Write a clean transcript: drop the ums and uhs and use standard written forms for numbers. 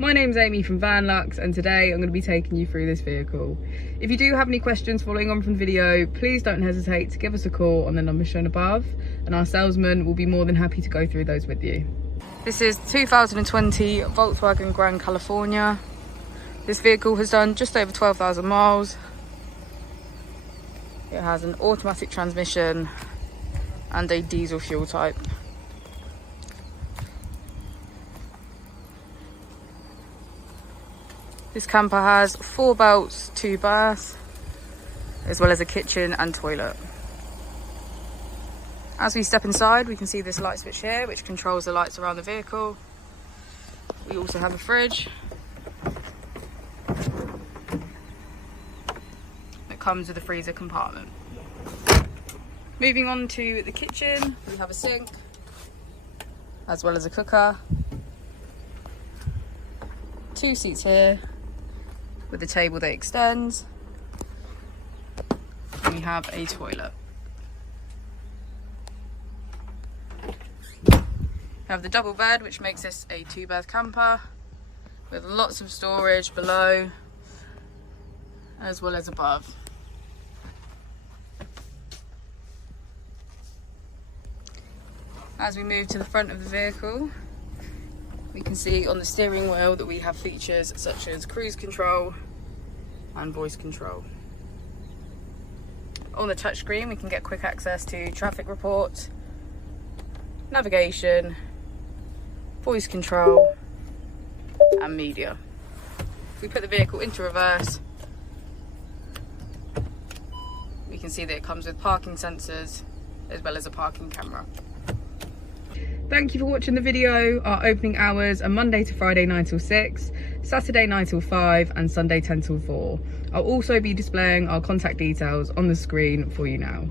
My name's Amy from Vanlux, and today I'm going to be taking you through this vehicle. If you do have any questions following on from the video, please don't hesitate to give us a call on the number shown above, and our salesman will be more than happy to go through those with you. This is 2020 Volkswagen Grand California. This vehicle has done just over 12,000 miles. It has an automatic transmission and a diesel fuel type. This camper has 4 belts, 2 baths, as well as a kitchen and toilet. As we step inside, we can see this light switch here, which controls the lights around the vehicle. We also have a fridge that comes with a freezer compartment. Moving on to the kitchen, we have a sink, as well as a cooker. 2 seats here, with a table that extends. And we have a toilet. We have the double bed, which makes this a 2-berth camper with lots of storage below as well as above. As we move to the front of the vehicle, we can see on the steering wheel that we have features such as cruise control and voice control. On the touchscreen, we can get quick access to traffic reports, navigation, voice control, and media. If we put the vehicle into reverse, we can see that it comes with parking sensors as well as a parking camera. Thank you for watching the video. Our opening hours are Monday to Friday 9 till 6, Saturday 9 till 5, and Sunday 10 till 4. I'll also be displaying our contact details on the screen for you now.